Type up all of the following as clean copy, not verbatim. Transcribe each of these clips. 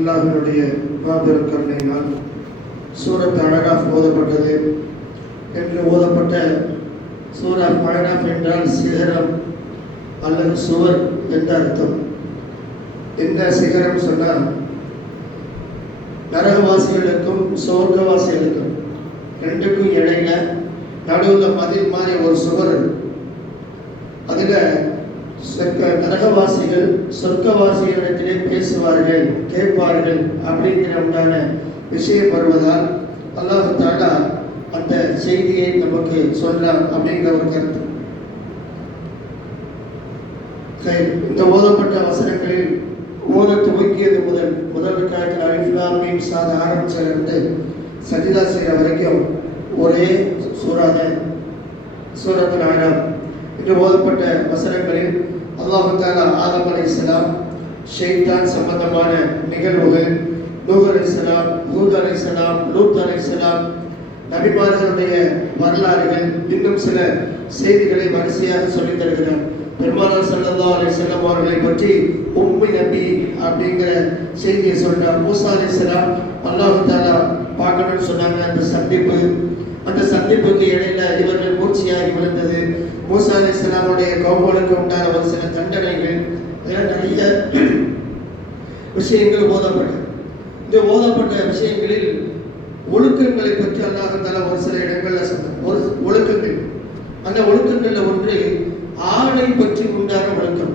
அல்லாஹ்வினுடைய மாபெரும் கருணையினால் சூரத் அஅராஃப் ஓதப்பட்டது. என்று ஓதப்பட்ட சூரத் அஅராஃப் என்றால் சிகரம் அல்லது சுவர் என்ற அர்த்தம். என்ன சிகரம் சொன்னால் நரகவாசிகளுக்கும் சொர்க்கவாசிகளுக்கும் ரெண்டுக்கும் இடையில நடுவில் மதில் மாதிரி ஒரு சுவர். அதில் நரகவாசிகள் சொர்க்கவாசிகளிடத்திலே பேசுவார்கள், கேட்பார்கள் அப்படிங்கிற உண்டான விஷயம் வருவதால் அல்லாஹ் தஆலா அந்த செய்தியை நமக்கு சொல்றான் அப்படிங்கிற ஒரு கருத்து. இந்த ஓதப்பட்ட வசனங்களில் ஓத துவங்கியது முதல் காலத்தில் அலிஃப் லாம் மீம் சாத் ஆரம்பிச்சிருந்து சஜிதா செய்கிற வரைக்கும் ஒரே சூறாதான் சூரத்துல் அஅராஃப். இன்று ஓதப்பட்ட வசனங்களில் அல்லாஹ் தஆலா ஆதம் அலைஹிஸ்ஸலாம், ஷைத்தான் சம்பந்தமான நிகழ்வுகள், நூஹ் அலைஹிஸ்ஸலாம், ஹூத் அலைஹிஸ்ஸலாம், லூத் அலைஹிஸ்ஸலாம், நபிமார்களுடைய வரலாறுகள், இன்னும் சில செய்திகளை வரிசையாக சொல்லித் தருகிறார். பெருமானார் ஸல்லல்லாஹு அலைஹி வஸல்லம் அவர்களை பற்றி உம்மி நபி அப்படிங்கிற செய்தியை சொன்னார். மூசா அலைஹிஸ்ஸலாம் அல்லாஹ் தஆலா பார்க்கணும்னு சொன்னாங்க. அந்த சந்திப்புக்கு இடையில இவர்கள் மூர்ச்சையாகி விழுந்தது. மூசா அலைஹிஸ்ஸலாமுடைய கௌமுக்கு உண்டான ஒரு சில தண்டனைகள், நிறைய விஷயங்கள் ஓதப்பட்டது. இந்த ஓதப்பட்ட விஷயங்களில் ஒழுக்கங்களை பற்றி அல்லாஹ் தஆலா ஒரு சில இடங்கள்ல சொன்னார். ஒரு ஒழுக்கங்கள், அந்த ஒழுக்கங்கள்ல ஒன்று ஆடை பற்றி உண்டான ஒழுக்கம்.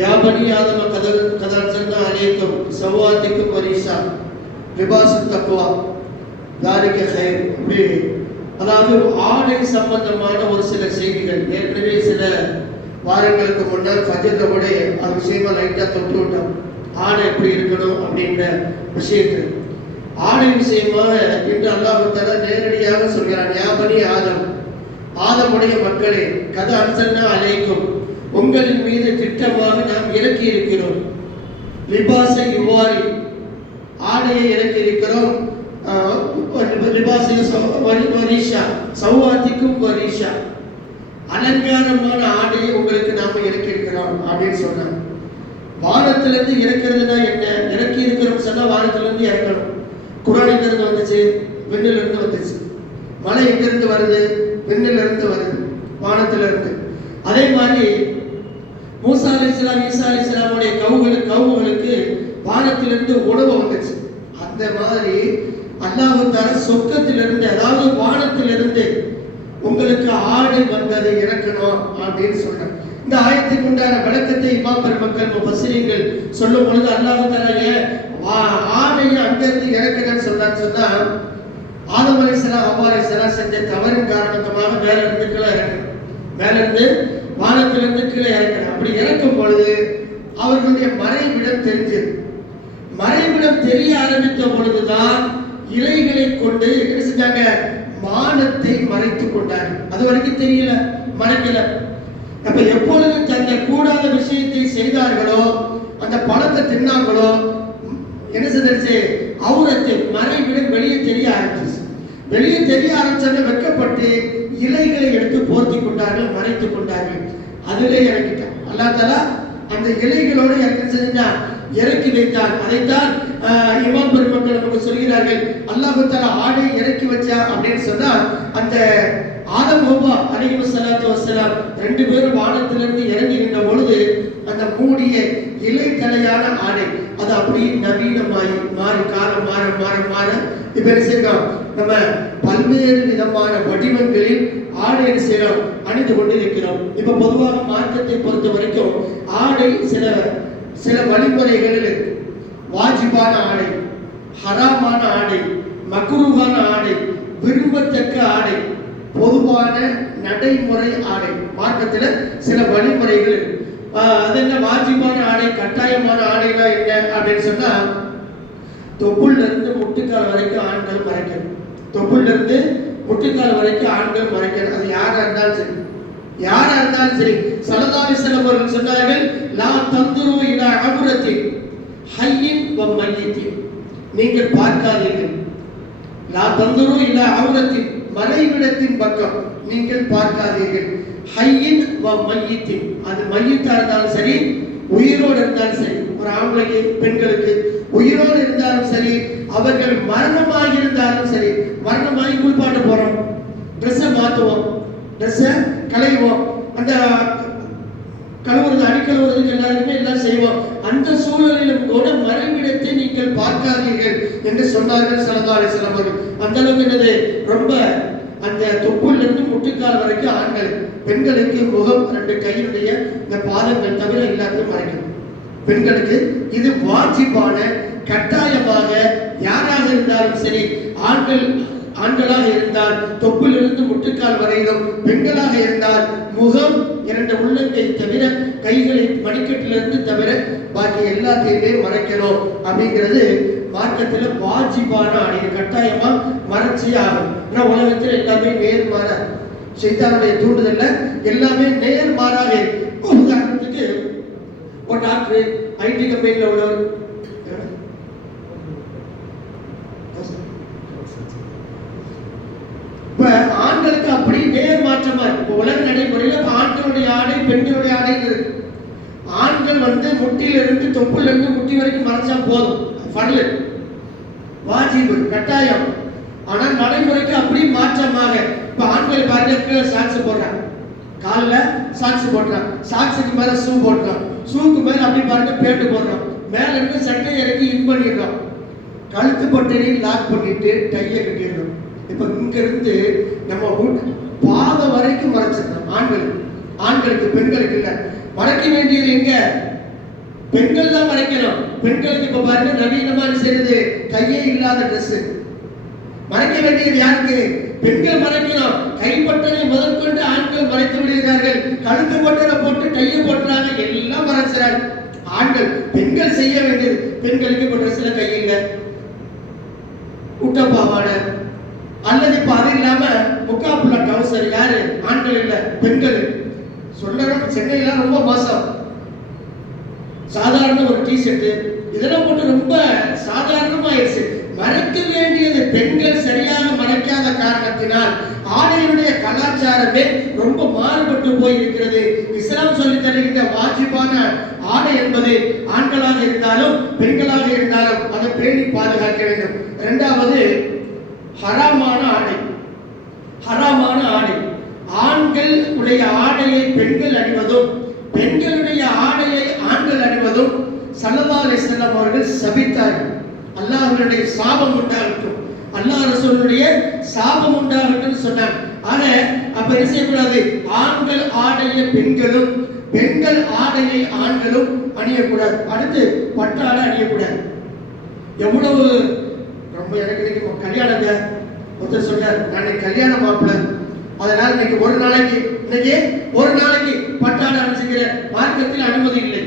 யா பனி ஆதம கதர் ஜன்னா அலைக்கும் சவாதிக்கும் வரிசா லிபாஸ் தக்வா தாரிக கைர். அதாவது ஆடை சம்பந்தமான ஒரு சில செய்திகள் ஏற்கனவே சில வாரங்களுக்கு முன்னர் ஃபஜ்ர்ல அது விஷயமா லைட்டா தொட்டு விட்டோம். ஆடை எப்படி இருக்கணும் அப்படின்ற விஷயத்தில் ஆடை விஷயமாக இன்று அல்லாஹ் தஆலா நேரடியாக சொல்கிறான். யா பனி ஆதமுடைய மக்களே, கத அன்சல்னா அலைக்கும், உங்களின் மீது திட்டமாக நாம் இறக்கி இருக்கிறோம். லிபாஸை இவ்வாறு ஆடையை இறக்கி இருக்கிறோம். சௌவாத்திக்கும் வரிஷா, அலங்காரமான ஆடையை உங்களுக்கு நாம இறக்கி இருக்கிறோம் அப்படின்னு சொன்னாங்க. வானத்திலிருந்து இறக்குறதுனா என்ன? இறக்கி இருக்கிறோம் சொன்னா வானத்திலிருந்து இறக்கணும். குர்ஆன் எங்கிருந்து வந்துச்சு? விண்ணிலிருந்து வந்துச்சு. மழை எங்கிருந்து வருது? விண்ணிலிருந்து வருது, வானத்திலிருந்து. அதே மாதிரி மூசா அலைஹிஸ்ஸலாம், ஈசா அலைஹிஸ்ஸலாமுடைய கவுமுகளுக்கு வானத்திலிருந்து உணவு வந்துச்சு. அந்த மாதிரி அல்லாஹ் தஆலா சொர்க்கத்திலிருந்து, அதாவது வானத்திலிருந்து உங்களுக்கு ஆடை வந்ததை இறக்கணும் அப்படின்னு சொல்றாங்க. இந்த ஆயத்துக்கு உண்டான விளக்கத்தை இமாம் பெருமக்கள் முஃபஸ்ஸிரீன்கள் சொல்லும் பொழுது அல்லாஹ் தஆலா ஏன் ஆடையை அங்கிருந்து இறக்கணும்னு சொன்னான்னு சொன்னா, ஆதம் அலைஹிஸ்ஸலாம் ஹவ்வா அலைஹிஸ்ஸலாம் செஞ்ச தவறின் காரணமாக மேல இருந்து கீழே இறக்கணும், மேல இருந்து வானத்திலிருந்து கீழே இறக்கணும். அப்படி இறக்கும் பொழுது அவர்களுடைய மறைவிடம் தெரிஞ்சது. மறைவிடம் தெரிய ஆரம்பித்த பொழுதுதான் இலைகளை கொண்டு என்ன செஞ்சாங்க? வானத்தை மறைத்துக் கொண்டார்கள். அது வரைக்கும் தெரியல, மறைக்கல. அப்ப எப்பொழுது தங்கள் கூடாத விஷயத்தை செய்தார்களோ, அந்த பழத்தை தின்னாங்களோ, என்ன செஞ்சிருச்சு? அவுரத்தை மறைவிடம் வெளியே தெரிய ஆரம்பிச்சு. வெளியே தெரிய ஆரம்பிச்சது வெட்கப்பட்டு இலைகளை எடுத்து போர்த்தி கொண்டார்கள், மறைத்துக் கொண்டார்கள். அதிலே இறக்கிட்டான் அல்லாஹ் தஆலா. அந்த இலைகளோடு என்ன செஞ்சான்? இறக்கி வைத்தான். அதைத்தான் இமாம் பெருமக்கள் நமக்கு சொல்கிறார்கள். அல்லாஹ் தஆலா ஆடை இறக்கி வச்சா அப்படின்னு சொன்னா, அந்த ஆதம் ஹவ்வா அலைஹிஸ்ஸலாத்து வஸ்ஸலாம் ரெண்டு பேரும் வானத்திலிருந்து இறங்குகின்ற பொழுது அந்த மூடிய இலை தலையான ஆடை அது அப்படியே நவீனமாய் மாறி, காலம் மாற மாற மாற இப்ப என்ன செய்யறோம்? நம்ம பல்வேறு விதமான வடிவங்களில் ஆடை என்ன செய்யறோம்? அணிந்து கொண்டிருக்கிறோம். இப்ப பொதுவாக மார்க்கத்தை பொறுத்த வரைக்கும் ஆடை சில வழிமுறைகளில் வாஜிபான ஆடை, ஹராமான ஆடை, மக்ரூஹான ஆடை, விரும்பத்தக்க ஆடை, பொதுவான நடைமுறை ஆடை, மார்க்கத்தில் சில வழிமுறைகள். அது என்ன? வாஜிபான ஆடை, கட்டாயமான ஆடைனா என்ன அப்படின்னு சொன்னா, தொப்புள்ள இருந்து முட்டுக்கால் வரைக்கும் ஆண்கள் மறைக்கணும். தொப்புள்ள இருந்து முட்டுக்கால் வரைக்கும் ஆண்கள் மறைக்கணும். அது யாரா இருந்தாலும் சரி, யாரா இருந்தாலும் சரி. ஸல்லல்லாஹு அலைஹி வஸல்லம் அவர்கள் சொன்னார்கள், லா தந்துரு இலா அவ்ரத்தின் ஹய்யின் வ மய்யித்தின், நீங்கள் பார்க்காதீர்கள். லா தந்துரு இலா அவ்ரத்தின், மறைவிடத்தின் பக்கம் நீங்கள் பார்க்காதீர்கள். ஹய்யின் வ மய்யித்தின், அது மய்யித்தா இருந்தாலும் சரி, உயிரோடு இருந்தாலும் சரி, ஒரு ஆம்பளைக்கு பெண்களுக்கு உயிரோடு இருந்தாலும் சரி, அவர்கள் மரணமாகி இருந்தாலும் சரி, மரணமாகி குளிப்பாட்ட போறோம், ட்ரெஸ்ஸை மாற்றுவோம், ட்ரெஸ்ஸை களைவோம், அந்த கழுவுறது அடி கழுவுறதுக்கு எல்லாருமே எல்லாம் செய்வோம். அந்த சூழலிலும் கூட மறைவிடத்தை நீங்கள் பார்க்காதீர்கள் என்று சொன்னார்கள் ஸல்லல்லாஹு அலைஹி வஸல்லம் அவர்கள். அந்த அளவுக்கு என்னது, ரொம்ப அந்த தொப்புல இருந்து முட்டுக்கால் வரைக்கும் ஆண்கள், பெண்களுக்கு முகம், 2 கையினுடைய இந்த பாதங்கள் தவிர எல்லாத்தையும் மறைக்கணும். பெண்களுக்கு இது வாஜிபான, கட்டாயமாக யாராக இருந்தாலும் சரி, ஆண்களாக இருந்தால் தொப்பிலிருந்து முட்டுக்கால் வரையிலும், பெண்களாக இருந்தால் முகம், 2 உள்ளங்கை தவிர, கைகளை மணிக்கட்டிலிருந்து தவிர பாக்கி எல்லாத்தையுமே மறைக்கணும் அப்படிங்கிறது மார்க்கத்தில் வாஜிபான ஆணை, கட்டாயமா மறைச்சே ஆகும். ஏன்னா உலகத்தில் எல்லாமே நேர்மாற, சைத்தானுடைய தூண்டுதல்ல எல்லாமே நேர்மாறாக இருக்கு. உதாரணத்துக்கு ஒரு டாக்டர் ஐடி கம்பெனியில் உள்ளவர், இப்ப ஆண்களுக்கு அப்படி நேர் மாற்றமா இருக்கு. உலக நடைமுறையில் ஆண்களுடைய ஆடை, பெண்களுடைய ஆடை இருக்கு. ஆண்கள் முட்டிலிருந்து தொப்புல இருந்து முட்டி வரைக்கும் மறைச்சா போதும், ஃபர்லு, வாஜிபு, கட்டாயம். ஆனா நடைமுறைக்கு அப்படி மாற்றமாக இப்ப ஆண்கள் பாருங்க, சாக்ஸ் போடுறாங்க, காலில் சாக்ஸ் போடுறான், சாக்ஸுக்கு மேல ஷூ போடுறான், ஷூக்கு மேல அப்படி பாருங்க பேண்ட் போடுறான், மேல இருந்து சட்டை இறக்கி இன் பண்ணிடுறோம், கழுத்து பட்டையை லாக் பண்ணிட்டு டையை கட்டிடுறோம். இப்ப இங்க இருந்து நம்ம பாதம் வரைக்கும் மறைச்சிடணும். ஆண்களுக்கு பெண்களுக்கு இல்ல. மறைக்க வேண்டியது எங்க? பெண்கள் தான் மறைக்கணும். பெண்களுக்கு இப்ப பாருங்க நவீனமான செய்யறது கையே இல்லாத ட்ரெஸ். மறைக்க வேண்டியது யாருக்கு? பெண்கள் மறைக்கணும். கைப்பட்டனை முதற்கொண்டு ஆண்கள் மறைத்து விடுகிறார்கள். கழுத்து பட்டனை போட்டு டையை போட்டுறாங்க, எல்லாம் மறைச்சாங்க ஆண்கள். பெண்கள் செய்ய வேண்டியது, பெண்களுக்கு இப்ப ட்ரெஸ்ல கை இல்லை, குட்டப்பாவாடை, அல்லது இப்ப அது இல்லாம முக்காப்புள்ள டவுசர். யாரு? ஆண்கள் இல்ல, பெண்கள். சொல்லணும், சென்னையில ரொம்ப மோசம். சாதாரண ஒரு டி-ஷர்ட் இதெல்லாம் போட்டு ரொம்ப சாதாரணமாயிருச்சு. மறைக்க வேண்டியது பெண்கள் சரியாக மறைக்காத காரணத்தினால் ஆடையுடைய கலாச்சாரமே ரொம்ப மாறுபட்டு போய் இருக்கிறது. இஸ்லாம் சொல்லி தருகின்ற வாஜிபான ஆடை என்பது ஆண்களாக இருந்தாலும் பெண்களாக இருந்தாலும் அதை பேணி பாதுகாக்க வேண்டும். இரண்டாவது ஹராமான ஆடை. ஹராமான ஆடை, ஆண்கள் உடைய ஆடையை பெண்கள் அணிவதும் பெண்களுடைய ஆடையை ஆண்கள் அணிவதும் ஸல்லல்லாஹு அலைஹி வஸல்லம் அவர்கள் சபித்தார்கள். அல்லாஹ்வுடைய சாபம் உண்டாகட்டும், அல்லாஹ் ரசூலுடைய சாபம் உண்டாகட்டும் சொன்னாங்க. ஆனா அப்ப என்ன செய்யக்கூடாது? ஆண்கள் ஆடையை பெண்களும் பெண்கள் ஆடையை ஆண்களும் அணியக்கூடாது. அடுத்து பட்டாடை அணியக்கூடாது. எவ்வளவு ரொம்ப எனக்கு இன்னைக்கு கல்யாணங்க ஒருத்தர் சொன்னார், நான் கல்யாண மாப்பிள்ள, அதனால இன்னைக்கு ஒரு நாளைக்கு பட்டாடை அணிஞ்சுக்கிற மார்க்கத்தில் அனுமதி இல்லை.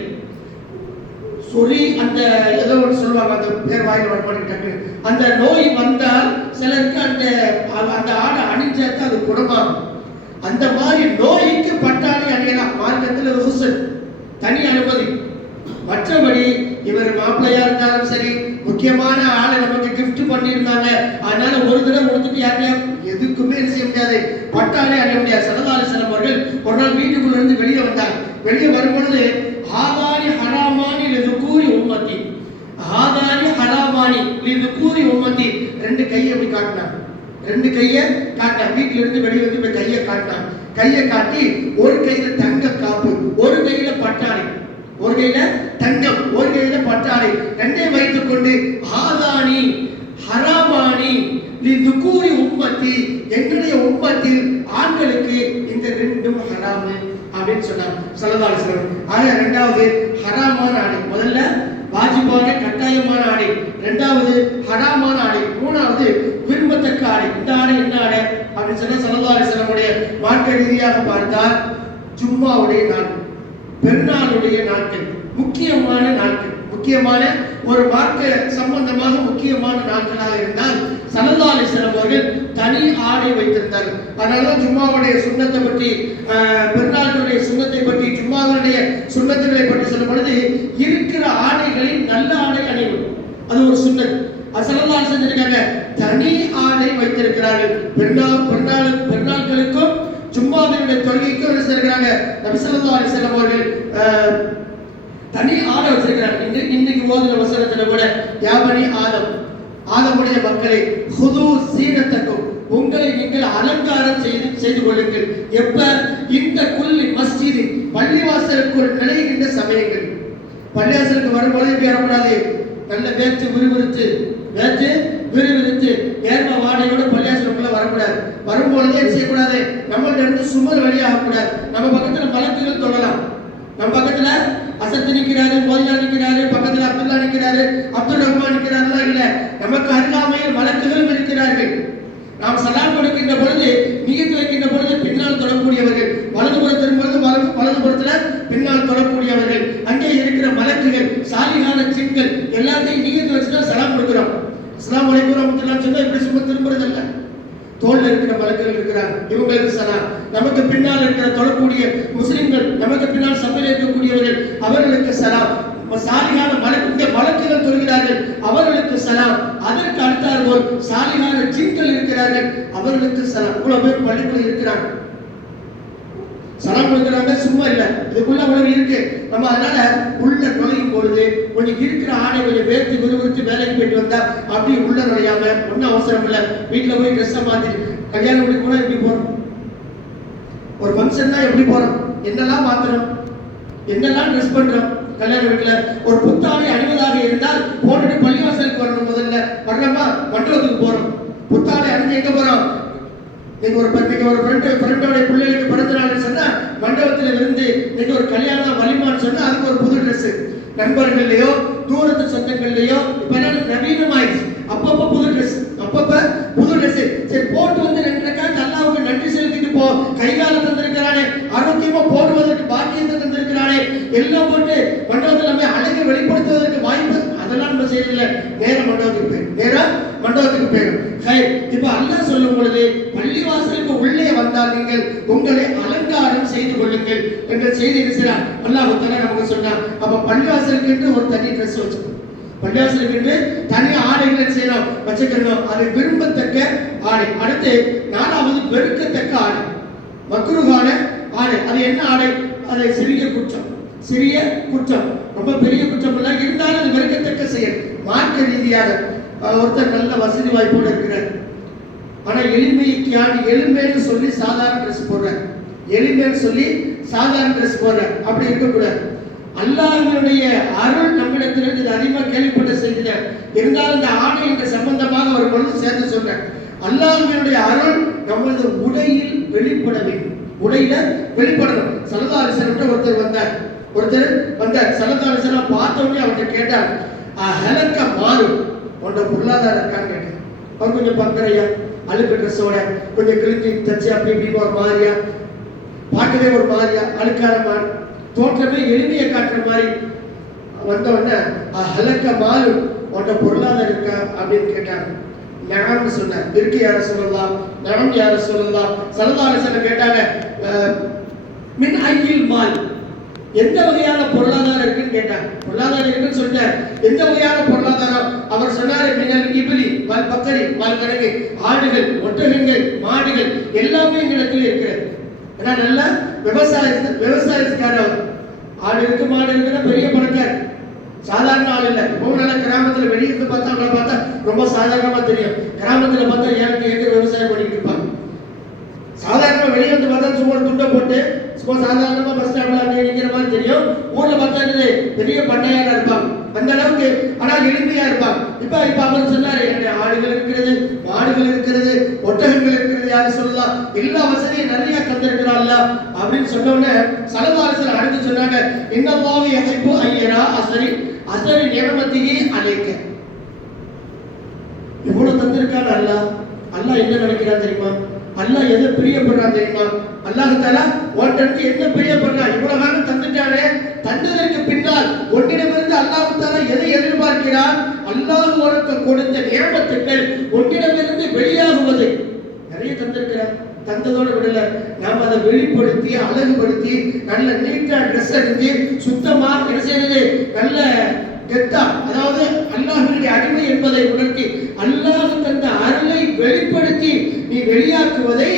சொறி அந்த ஏதோ ஒன்று சொல்லுவாங்க, அந்த பேர் வாயில் வரமாட்டேங்க. அந்த நோய் வந்தால் சிலருக்கு அந்த ஆடை அணிஞ்சாக்க அது குணமாகும். அந்த மாதிரி நோய்க்கு பட்டாடை அணியலாம், மார்க்கத்தில் ருஹ்சத், தனி அனுமதி. மற்றபடி இவர் மாப்பிள்ளையா இருந்தாலும் சரி, முக்கியமான ஆளை நமக்கு கிஃப்ட் பண்ணியிருந்தாங்க, அதனால ஒரு தடவை கொடுத்துட்டு யாரையா எதுக்குமே செய்ய முடியாது, பட்டாடை அணிய முடியாது. ஸல்லல்லாஹு அலைஹி வஸல்லம் அவர்கள் ஒரு நாள் வீட்டுக்குள்ள இருந்து வெளியே வந்தாங்க. வெளியே வரும்பொழுது ஹாதானி ஹராமானி லிதுகூரி உம்மத்தி, ஹாதானி ஹராமானி லிதுகூரி உம்மத்தி, 2 கையை அப்படி காட்டினாங்க. 2 கையை காட்டினாங்க. வீட்டுல இருந்து வெளியே வந்து கையை காட்டினாங்க. கையை காட்டி ஒரு கையில தங்க காப்பு, ஒரு கையில பட்டாடை, ஒரு கையில தங்கம், ஒரு கையில பட்டாடை, 2ஐயும் வைத்துக் கொண்டு ஹாதானி ஹராமானி லிதுகூரி உம்மத்தி, என்னுடைய உம்மத்தில் ஆண்களுக்கு இந்த 2ம் ஹராமு அப்படின்னு சொன்னாங்க ஸல்லல்லாஹு அலைஹி வஸல்லம். ஆக இரண்டாவது ஹராமான ஆடை, முதல்ல வாஜிபான கட்டாயமான ஆடை, இரண்டாவது ஹராமான ஆடை, மூணாவது விரும்பத்தக்க ஆடை. இந்த ஆடை என்ன ஆடை அப்படின்னு சொன்னா ஸல்லல்லாஹு அலைஹி வஸல்லம் உடைய மார்க்க ரீதியாக பார்த்தால் ஜும்மாவுடைய நாள், பெருநாளுடைய நாட்கள், முக்கியமான நாட்கள், முக்கியமான ஒரு மார்க்க சம்பந்தமாக முக்கியமான நாட்களாக இருந்தால் ஸல்லல்லாஹு அலைஹி வஸல்லம் அவர்கள் தனி ஆடை வைத்திருந்தார்கள். அதனால ஜும்மாவுடைய சுன்னத்தை பற்றி, பெருநாளுடைய சுன்னத்தை பற்றி, ஜும்மாவுடைய சுன்னத்துகளை பற்றி சொல்லும் பொழுது இருக்கிற ஆடைகளில் நல்ல ஆடை அணிவது, அது ஒரு சுன்னத். ஸல்லல்லாஹு அலைஹி வஸல்லம் செஞ்சிருக்காங்க, தனி ஆடை வைத்திருக்கிறார்கள். பெருநாட்களுக்கும் ஜும்மாவினுடைய தொழுகைக்கும் என்ன செய்கிறாங்க? நபி ஸல்லல்லாஹு அலைஹி வஸல்லம் அவர்கள் தனி ஆடை வச்சிருக்கிறாங்க. இன்னைக்கு ஓதுன வசனத்துல கூட யாபனி ஆதம், ஆதமுடைய மக்களை ஹுது சீனத்தக்கும், உங்களை நீங்கள் அலங்காரம் செய்து கொள்ளுங்கள். எப்ப? இந்த குல்லி மஸ்ஜிதி, பள்ளிவாசலுக்கு ஒரு நிலைகின்ற சமயங்கள். பள்ளிவாசலுக்கு வரும்போது இப்படி வரக்கூடாது. நல்ல வேற்று விறுவிறுத்து ஏர்ம வாடையோட பள்ளிவாசலுக்குள்ள வரக்கூடாது. வரும்பொழுதே என்ன செய்யக்கூடாது? நம்மள்ட்ட இருந்து சுமர் வெளியாகக்கூடாது. நம்ம பக்கத்துல மலக்குகள் தொழலாம். நம்ம பக்கத்துல அசத்து நிற்கிறாரு, மோதினா நிற்கிறாரு, பக்கத்துல அப்துல்லா நிற்கிறாரு, அப்துல் ரஹ்மான் நிற்கிறாருலாம் இல்ல. நமக்கு அருகாமையில் மலக்குகளும் இருக்கிறார்கள். நாம் சலாம் கொடுக்கின்ற பொழுது, நியத்து வைக்கின்ற பொழுது பின்னால் தொடக்கூடியவர்கள், வலதுபுறத்தின் பொழுது வலதுபுறத்துல பின்னால் தொடக்கூடியவர்கள், அங்கே இருக்கிற மலக்குகள், சாலிகான சிங்கள் எல்லாத்தையும் நியத்து வச்சுதான் சலாம் கொடுக்கிறோம். அஸ்ஸலாமு அலைக்கும் வரஹ்மத்துல்லாஹி சொன்னா இப்படி சும்மா திரும்புறது இல்ல. தோல்ல இருக்கிற மலக்குகள் இருக்கிறாங்க, இவங்களுக்கு சலாம். நமக்கு பின்னால் இருக்கிற தொழக்கூடிய முஸ்லிம்கள், நமக்கு பின்னால் சபையில் இருக்கக்கூடியவர்கள், அவர்களுக்கு சலாம். சாலிகான மலக்குகள் தொழுகிறார்கள், அவர்களுக்கு சலாம். அதற்கு அடுத்தாற்போல் சாலிகான ஜின்கள் இருக்கிறார்கள், அவர்களுக்கு சலாம். இவ்வளவு பேர் பள்ளிக்குள்ள இருக்கிறாங்க, சலாம் கொடுக்கிறாங்க. சும்மா இல்ல, இதுக்குள்ள அவ்வளவு இருக்கு. நம்ம அதனால உள்ள நுழையும் பொழுது கொஞ்சம் இருக்கிற ஆடை கொஞ்சம் வேர்த்து விறுவிறுத்து வேலைக்கு போயிட்டு வந்தா அப்படி உள்ள நுழையாம ஒன்னும் அவசரம் இல்லை. வீட்டுல போய் ட்ரெஸ்ஸை மாத்திட்டு கல்யாணம் வீட்டுக்கு போனா எப்படி போறோம்? ஒரு ஃபங்க்ஷன் தான் எப்படி போறோம்? என்னெல்லாம் மாத்துறோம், என்னெல்லாம் ட்ரெஸ் பண்றோம்? கல்யாண வீட்டுல ஒரு புத்தாடை அணிவதாக இருந்தால் போட்டுட்டு பள்ளிவாசலுக்கு வரணும். முதல்ல வர்றோமா, மண்டபத்துக்கு போறோம். புத்தாடை அணிஞ்சு எங்க போறோம்? நீங்க ஒரு ஃப்ரெண்டோட பிள்ளைகளுக்கு பிறந்த நாள் சொன்னா மண்டபத்தில் இருந்து நீங்க ஒரு கல்யாணம் வலிமான்னு சொன்னா அதுக்கு ஒரு புது ட்ரெஸ். நண்பர்கள்லயோ தூரத்து சொந்தங்கள்லயோ இப்ப என்ன நவீனமாயிடுச்சு, அப்பப்ப புது ட்ரெஸ். சரி போட்டு வந்து 2 ரக்காத் அல்லாஹ்வுக்கு நன்றி செலுத்திட்டு போ. கைகால தந்திருக்கிறானே, ஆரோக்கியமா போடுவதற்கு பாக்கியத்தை தந்திருக்கிறானே, எல்லாம் போட்டு மண்டபத்தில் நம்ம அழகை வெளிப்படுத்துவதற்கு வாய்ப்பு அதெல்லாம் நம்ம செய்யறதில்லை. நேரம் மண்டபத்துக்கு போயிடும். இப்ப அல்லாஹ் சொல்லும் பொழுது பள்ளிவாசலுக்கு உள்ளே வந்தால் நீங்கள் உங்களை அலங்காரம் செய்து கொள்ளுங்கள் என்ற செய்தி இருக்கிறார். அல்லாஹ் தஆலா நமக்கு சொன்னார். அப்ப பள்ளிவாசலுக்கு என்று ஒரு தனி ட்ரெஸ் வச்சுக்கணும், பள்ளிவாசலுக்கு என்று தனி ஆடைகள் செய்யணும் வச்சுக்கணும். அது விரும்பத்தக்க ஆடை. அடுத்து 4வது வெறுக்கத்தக்க ஆடை, மக்ரூஹான ஆடை. அது என்ன ஆடை? அது சிறிய குற்றம், ரொம்ப பெரிய குற்றம் இல்லை, இருந்தாலும் அது வெறுக்கத்தக்க செயல். மார்க்க ரீதியாக ஒருத்தர் நல்ல வசதி வாய்ப்போடு இருக்கிறார், ஆனா எளிமைன்னு சொல்லி சாதாரண ட்ரெஸ் போடுறார், அப்படி இருக்கக்கூடாது. அல்லாஹ்வுடைய அருள் நம்மிடத்திலிருந்து அதிகமாக கேள்விப்பட்ட செய்தில இருந்தாலும் இந்த ஆடை என்ற சம்பந்தமாக ஒரு பொழுது சேர்ந்து சொன்னேன். அல்லாஹ்வுடைய அருள் நமது உடையில் வெளிப்பட வேண்டும், வெளிப்படணும். ஸல்லல்லாஹு அலைஹி வஸல்லம் ஒருத்தர் வந்தார். ஸல்லல்லாஹு அலைஹி வஸல்லம் பார்த்த உடனே அவர்கிட்ட கேட்டார், ஹலக்க மாறு உன்னோட பொருளாதாரம் இருக்கான்னு கேட்டார். அவர் கொஞ்சம் பங்கரையா, அழுக்கு ட்ரெஸ்ஸோட கொஞ்சம் கிழிஞ்சி தச்சு அப்படி இப்படி ஒரு மாதிரியா, பார்க்கவே ஒரு மாதிரியா அழுக்கான தோற்றமே எளிமையை காட்டுற மாதிரி வந்த உடனே ஹலக்க மாறு உன்னோட பொருளாதாரம் இருக்கா அப்படின்னு கேட்டாங்க. ஞானம் சொன்னார். இருக்கு யார சொல்லலாம், ஞானம் யார சொல்லலாம். ஸல்லல்லாஹு அலைஹி வஸல்லம் கேட்டாங்க, மின் ஐயில் மால், எந்த வகையான பொருளாதாரம் இருக்குன்னு கேட்டாங்க. பொருளாதாரம் இருக்குன்னு சொல்லிட்டார். எந்த வகையான பொருளாதாரம்? அவர் சொன்னாரு, மினல் இப்லி வல் பக்கரி, கணக்கு ஆடுகள், ஒட்டகங்கள், மாடுகள் எல்லாமே எங்களிடத்தில் இருக்கிறது. ஏன்னா நல்ல விவசாயத்துக்காரர். ஆடு இருக்கு, மாடு இருக்குன்னா பெரிய பணக்கார், சாதாரண ஆள் இல்லை. இப்போ நல்ல கிராமத்தில் வெளியிருந்து பார்த்தா அவங்கள பார்த்தா ரொம்ப சாதாரணமா தெரியும். கிராமத்தில் பார்த்தா 7 ஏக்கர் விவசாயம் பண்ணிட்டு இருப்பாங்க. சாதாரணமா வெளியே வந்து பார்த்தா சும்மா துண்டை போட்டு சும்மா சாதாரணமா பஸ் ஸ்டாப்ல நிற்கிற மாதிரி தெரியும். ஊர்ல பார்த்தா பெரிய பண்ணையாரா இருப்பாங்க, அந்த அளவுக்கு. ஆனா எளிமையா இருப்பாங்க. இப்ப அவர் சொன்னாரு, என்னுடைய ஆடுகள் இருக்கிறது, மாடுகள் இருக்கிறது, ஒட்டகங்கள் இருக்கிறது, யாரு சொல்லலாம், எல்லா வசதியும் நிறைய தந்திருக்கிறாள்ல அப்படின்னு சொன்ன உடனே ஸல்லல்லாஹு அலைஹி வஸல்லம் அடுத்து சொன்னாங்க, இன்னல்லாஹு யஹிப்பு அய்யரா அஸரி நிஅமத்திஹி அலைக்க. இவ்வளவு தந்திருக்கான அல்லாஹ் என்ன நினைக்கிறான் தெரியுமா? அல்லாஹ் எதை பிரியப்படுறான் தெரியுமா? அல்லாஹ் தஆலா உன்கிட்ட என்ன பிரியப்படுறான்? இவ்வளவு காலம் தந்துட்டானே, தந்ததற்கு பின்னால் உன்னிடமிருந்து அல்லாஹ் தஆலா எதை எதிர்பார்க்கிறான்? அல்லாஹ் உனக்கு கொடுத்த நியமத்துக்கள் உன்னிடமிருந்து வெளியாகுவது. நிறைய தந்திருக்கிறான், தந்ததோடு விடல, நாம் அதை வெளிப்படுத்தி அழகுபடுத்தி நல்ல நீட்டா ட்ரெஸ் அணிஞ்சு சுத்தமா என்ன செய்யறது, நல்ல கெத்தா, அதாவது அல்லாஹ்வுடைய அடிமை என்பதை உணர்த்தி அல்லாஹ் தந்த அருளை வெளிப்படுத்தி நீ வெளியாக்குவதை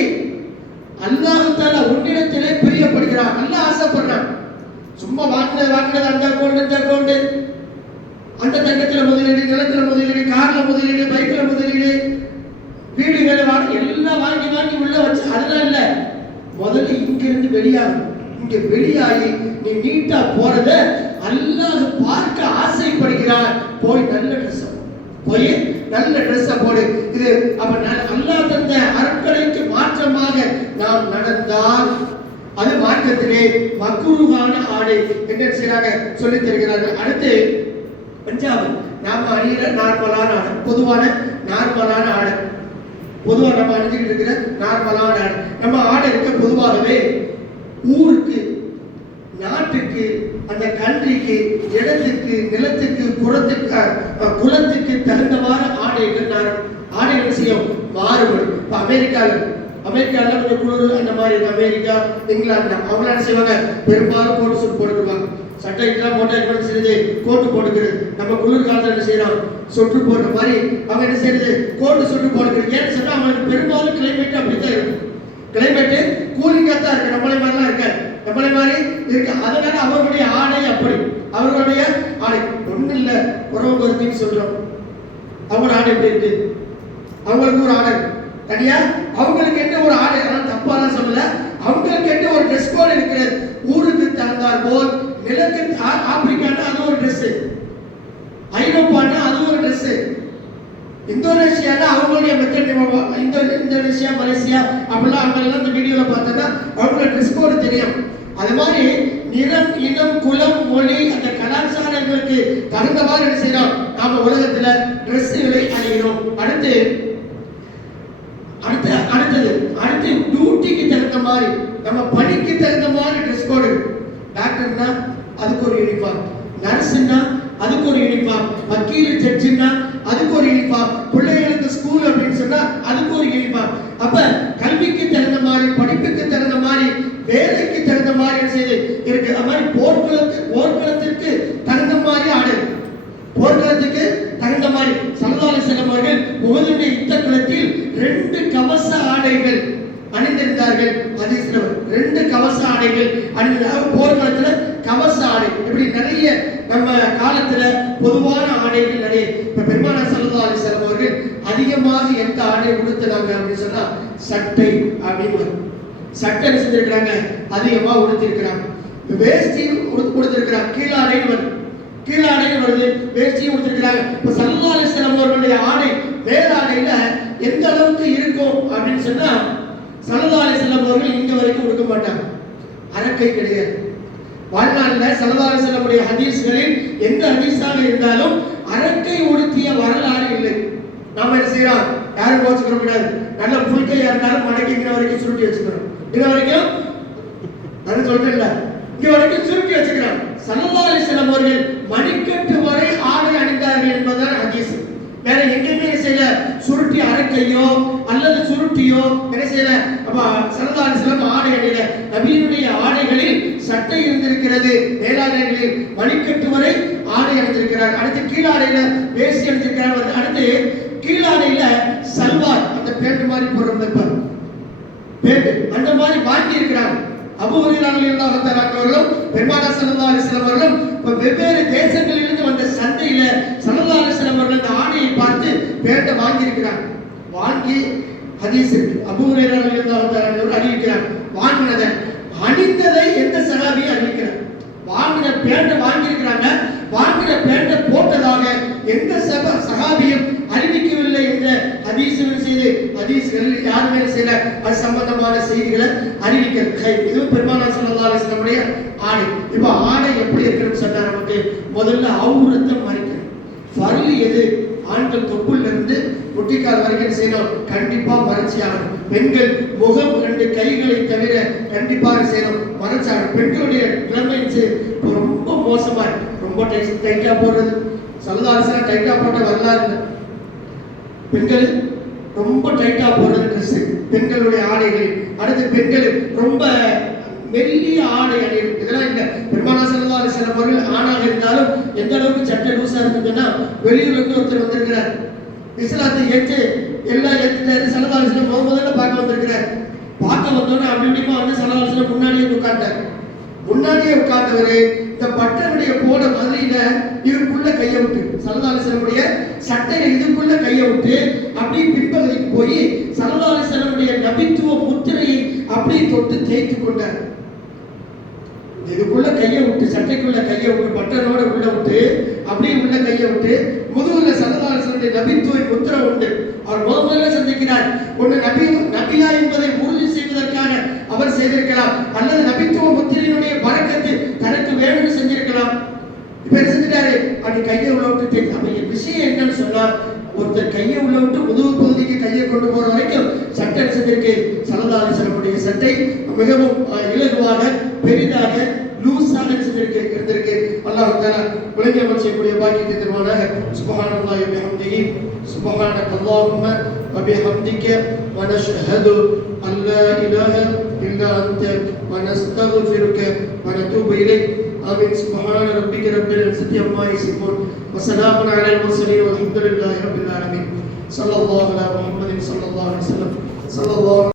அல்லாஹ் தஆலா உன்னிடத்திலே பிரியப்படுகிறான், அல்லாஹ் ஆசைப்படுறான். சும்மா வாங்கினது அந்த அக்கௌண்ட் இந்த அக்கௌண்ட், அந்த தங்கத்துல முதலீடு, நிலத்துல முதலீடு, கார்ல முதலீடு, பைக்ல முதலீடு, வீடுகளை எல்லாம் வாங்கி வாங்கி உள்ள வச்சு அதெல்லாம் இல்ல. முதல்ல இங்க இருந்து வெளியாகும். இங்க வெளியாகி நீ நீட்டா போறத அல்லாஹ் பார்க்க ஆசைப்படுகிறார். போய் நல்ல ட்ரெஸ் போடு. இது அப்ப அல்லாஹ் தந்த அருட்கொடைக்கு மாற்றமாக நாம் நடந்தால் அது மார்க்கத்திலே மக்ரூஹான ஆடை என்ன செய்றாங்க சொல்லி தருகிறார்கள். அடுத்து பஞ்சாபு நாம அணியிற நார்மலான ஆடை, பொதுவான நார்மலான ஆடை, பொதுவா நம்ம அணிஞ்சுக்கிட்டு இருக்கிற நார்மலான ஆடை. நம்ம ஆடை இருக்க பொதுவாகவே ஊருக்கு, நாட்டுக்கு, அந்த கண்ட்ரிக்கு, இடத்துக்கு, நிலத்துக்கு, குலத்துக்கு தகுந்தவாறு ஆடைகள் செய்யும் மாறுபடும். இப்ப அமெரிக்கால கொஞ்சம் குளிர் அந்த மாதிரி இருக்கு. அமெரிக்கா, இங்கிலாந்து அவங்க என்ன செய்வாங்க, பெரும்பாலும் கோட்டு சூட் போட்டுக்குவாங்க. சட்டை இதெல்லாம் போட்டா என்ன செய்யுது, கோட்டு போட்டுக்கிறது. நம்ம குளிர் காலத்துல என்ன செய்யறோம், சொட்டு போடுற மாதிரி அவங்க என்ன செய்யுது, கோட்டு சொட்டு போட்டுக்கிறது. ஏன்னு சொன்னா அவங்களுக்கு பெரும்பாலும் கிளைமேட் அப்படித்தான் இருக்கும். கிளைமேட் கூலிங்கா தான் இருக்கு, நம்மளை மாதிரிலாம் இருக்காது, நம்மளை மாதிரி இருக்கு. அதனால அவர்களுடைய ஆடை அப்படி, அவர்களுடைய ஆடை ஒண்ணு இல்ல. உறவுக்கு சொல்றோம், அவங்களோட ஆடை எப்படி இருக்கு, அவங்களுக்கு ஒரு ஆடை தனியா, அவங்களுக்கு என்ன ஒரு ஆடை, தப்பாலாம் சொல்லல, அவங்களுக்கு என்ன ஒரு ட்ரெஸ் கோட் இருக்கிறது. ஊருக்கு தகுந்தார் போல், நிலத்துக்கு ஆப்பிரிக்கானா அது ஒரு ட்ரெஸ், ஐரோப்பானா அது ஒரு ட்ரெஸ், இந்தோனேஷியானா அவங்களுடைய இந்தோனேஷியா, மலேசியா அப்படிலாம் அவங்க எல்லாம் இந்த வீடியோல பார்த்தா அவங்களோட ட்ரெஸ் கோட் தெரியும். அது மாதிரி நிறம், இனம், குலம், மொழி, அந்த கலாச்சாரங்களுக்கு தகுந்தவாறு என்ன செய்யறோம், நாம உலகத்துல ட்ரெஸ்ஸுகளை அணிகிறோம். அடுத்தது டியூட்டிக்கு தகுந்த மாதிரி, நம்ம பணிக்கு தகுந்த மாதிரி ட்ரெஸ் கோடு. டாக்டர்னா அதுக்கு ஒரு யூனிஃபார்ம், நர்ஸ்னா அதுக்கு ஒரு யூனிஃபார்ம், வக்கீல் ஜட்ஜுனா அதுக்கு ஒரு யூனிஃபார்ம், பிள்ளைகளுக்கு ஸ்கூல் அப்படின்னு சொன்னா அதுக்கு ஒரு யூனிஃபார்ம். அப்ப கல்விக்கு தகுந்த மாதிரி, படிப்புக்கு தகுந்த மாதிரி, வேலைக்கு தகுந்த மாதிரி என்ன செய்யுது இருக்கு. அது மாதிரி போர்க்களத்திற்கு தகுந்த மாதிரி ஆடு, போர்க்களத்துக்கு தகுந்த மாதிரி. ஸல்லல்லாஹு அலைஹி வஸல்லம் அவர்கள் உஹதுடைய யுத்தக்களத்தில் 2 கவச ஆடைகள் அணிந்திருந்தார்கள். ஹதீஸ்ல 2 கவச ஆடைகள் அணிந்தார்கள். போர்க்களத்துல கவச ஆடை இப்படி நிறைய நம்ம காலத்துல பொதுவான ஆடைகள் நிறைய. இப்ப பெருமானார் ஸல்லல்லாஹு அலைஹி வஸல்லம் அவர்கள் அதிகமாக எந்த ஆடை உடுத்தினாங்க அப்படின்னு சொன்னா சட்டை அப்படின்னு, சட்டை செஞ்சிருக்கிறாங்க, அதிகமா உடுத்திருக்கிறாங்க. வேஷ்டியும் உடுத்திருக்கிறாங்க, கீழாடைன்னு வருது, வேஷ்டியும் உடுத்திருக்கிறாங்க. இப்ப ஸல்லல்லாஹு அலைஹி வஸல்லம் அவர்களுடைய ஆடை மேலாடையில எந்த அளவுக்கு இருக்கும் அப்படின்னு சொன்னா, ஸல்லல்லாஹு அலைஹி வஸல்லம் அவர்கள் இங்க வரைக்கும் உடுக்க மாட்டாங்க, அரக்கை கிடையாது. வாழ்நாளில் ஸல்லல்லாஹு அலைஹி வஸல்லம் ஹதீஸ்களில் எந்த ஹதீஸாக இருந்தாலும் அரக்கை உடுத்திய வரலாறு இல்லை. நாம என்ன செய்யறோம், யாரும் கோச்சுக்க கூடாது, நல்ல புல்கையா இருந்தாலும் மடக்கிங்கிற வரைக்கும் சுருட்டி வச்சுக்கிறோம். இது வரைக்கும் நான் சொல்றேன்ல, இங்க வரைக்கும் சுருட்டி வச்சுக்கிறாங்க. ஸல்லல்லாஹு அலைஹி வஸல்லம் அவர்கள் மணிக்கட்டு வரை ஆடை அணிந்தார்கள் என்பதுதான் ஹதீஸ். வேற எங்கேயுமே செய்யல சுருட்டி அரக்கையோ அல்லது சுருட்டியோ என்ன செய்யல. ஸல்லல்லாஹு அலைஹி வஸல்லம் ஆடை அணியல. நபியினுடைய ஆடைகளில் சட்டை இருந்திருக்கிறது, மேலாடைகளில் மணிக்கட்டு வரை ஆடை அணிந்திருக்கிறார். அடுத்து கீழாடையில வேஷ்டி அணிந்திருக்கிறார். அடுத்து கீழாடையில சல்வார், அந்த பேண்ட் மாதிரி போடுற பேண்ட் அந்த மாதிரி வாங்கி இருக்கிறாங்க. அபூ ஹுரைரா ரலியல்லாஹு தஆலா அவர்களும் பெருமானார் ஸல்லல்லாஹு அலைஹி வஸல்லம் அவர்களும் வெவ்வேறு தேசங்களிலிருந்து வந்த சந்தையில ஸல்லல்லாஹு அலைஹி வஸல்லம் அவர்கள் அந்த ஆடையை பார்த்து பேண்ட வாங்கி இருக்கிறாங்க. வாங்கி ஹதீஸ் இருக்கு, அபூ ஹுரைரா ரலியல்லாஹு தஆலா அவர்கள் அறிவிக்கிறார், வாங்கினதை அணிந்ததை எந்த சஹாபியும் அறிவிக்கிறார். வாங்கின பேண்ட வாங்கி இருக்கிறாங்க, வாங்கின பேண்ட போட்டதாக எந்த சஹாபியும் அறிவிக்கவில்லை என்ற ஹதீஸ்களில் யாருமே செய்யல. அது சம்பந்தமான செய்திகளை அறிவிக்கிறது. இதுவும் பெருமானார் ஸல்லல்லாஹு அலைஹி வஸல்லம் ஆடை. இப்ப ஆடை எப்படி இருக்குன்னு சொன்னா, நமக்கு முதல்ல அவுரத்தை மறைக்கணும். ஃபர்லு எது, ஆண்கள் தொப்புல இருந்து முட்டிக்கால் வரைக்கும் செய்யணும், கண்டிப்பா மறைச்சியாகணும். பெண்கள் முகம் 2 கைகளை தவிர கண்டிப்பாக செய்யணும், மறைச்சாகணும். பெண்களுடைய நிலைமை ரொம்ப மோசமா இருக்கு, ரொம்ப டைட்டா போடுறது. ஸல்லல்லாஹு அலைஹி வஸல்லம் டைட்டா போட்ட வரலாறு இல்லை. பெண்கள் ரொம்ப டைட்டா போடுறது ட்ரெஸ், பெண்களுடைய ஆடைகள். அடுத்து பெண்கள் ரொம்ப மெல்லிய ஆடை அணியும், இதெல்லாம் இல்லை. பெருமானார் ஸல்லல்லாஹு அலைஹி வஸல்லம் அவர்கள் ஆணாக இருந்தாலும் எந்த அளவுக்கு சட்டை லூசா இருக்குன்னா, வெளியூர்ல இருந்து ஒருத்தர் வந்திருக்கிறார், இஸ்லாத்தை ஏற்று எல்லாம் ஏற்றுட்டாரு. ஸல்லல்லாஹு அலைஹி வஸல்லம் முதல்ல பார்க்க வந்திருக்கிறார். பார்க்க வந்தோடனே அப்படி இப்படிமா வந்து ஸல்லல்லாஹு அலைஹி வஸல்லம் முன்னாடியே உட்கார்ந்தார். முன்னாடியே உட்கார்ந்தவரு இந்த பட்டனுடைய போட மதுரையில இவருக்குள்ள கையை விட்டு ஸல்லல்லாஹு அலைஹி வஸல்லம் சட்டையில இதுக்குள்ள கையை விட்டு அப்படியே பின்பகுதிக்கு போய் ஸல்லல்லாஹு அலைஹி வஸல்லம் நபித்துவ முத்திரையை அப்படியே தொட்டு தேய்த்து கொண்டார். இதுக்குள்ள கையை விட்டு சட்டைக்குள்ள கையை விட்டு பட்டனோட உள்ள விட்டு அப்படியே உள்ள கையை விட்டு முதுகுல ஸல்லல்லாஹு அலைஹி வஸல்லம் நபித்துவ முத்திரை உண்டு. அவர் முதல்ல சந்திக்கிறார். ஒன்று நபியா என்பதை உறுதி செய்வதற்காக அவர் செய்திருக்கலாம், அல்லது நபித்துவ முத்திரையினுடைய பரக்கத்து தனக்கு வேணும்னு செஞ்சிருக்கலாம். இப்ப என்ன செஞ்சிட்டாரு? அப்படி கையை உள்ள விட்டு தேய்த்து. அப்ப விஷயம் என்னன்னு சொன்னா, ஒருத்தர் கையை உள்ள விட்டு முதுகு பகுதிக்கு கையை கொண்டு போற வரைக்கும் சட்டை செஞ்சிருக்கு. ஸல்லல்லாஹு அலைஹி வஸல்லம் சட்டை மிகவும் இலகுவாக பெரிதாக லூஸாக இருந்திருக்கு. அல்லாஹ் தஆலா உலகை அமைச்சக்கூடிய பாக்கியத்தை தருவானாக. சுப்ஹானல்லாஹி வ பிஹம்திஹி சுப்ஹானக அல்லாஹும்ம வ பிஹம்திக வ நஷ்ஹது அன் லா இலாஹ இல்லா அன்த வ நஸ்தக்ஃபிருக வ நதூபு இலைக். ஆமீன். சுப்ஹான ரப்பிக ரப்பில் இஸ்ஸத்தி அம்மா யசிஃபூன் வ ஸலாமுன் அலல் முர்ஸலீன் வல்ஹம்துலில்லாஹி ரப்பில் ஆலமீன். ஸல்லல்லாஹு அலா முஹம்மதின் ஸல்லல்லாஹு அலைஹி வஸல்லம். ஸல்லல்லாஹு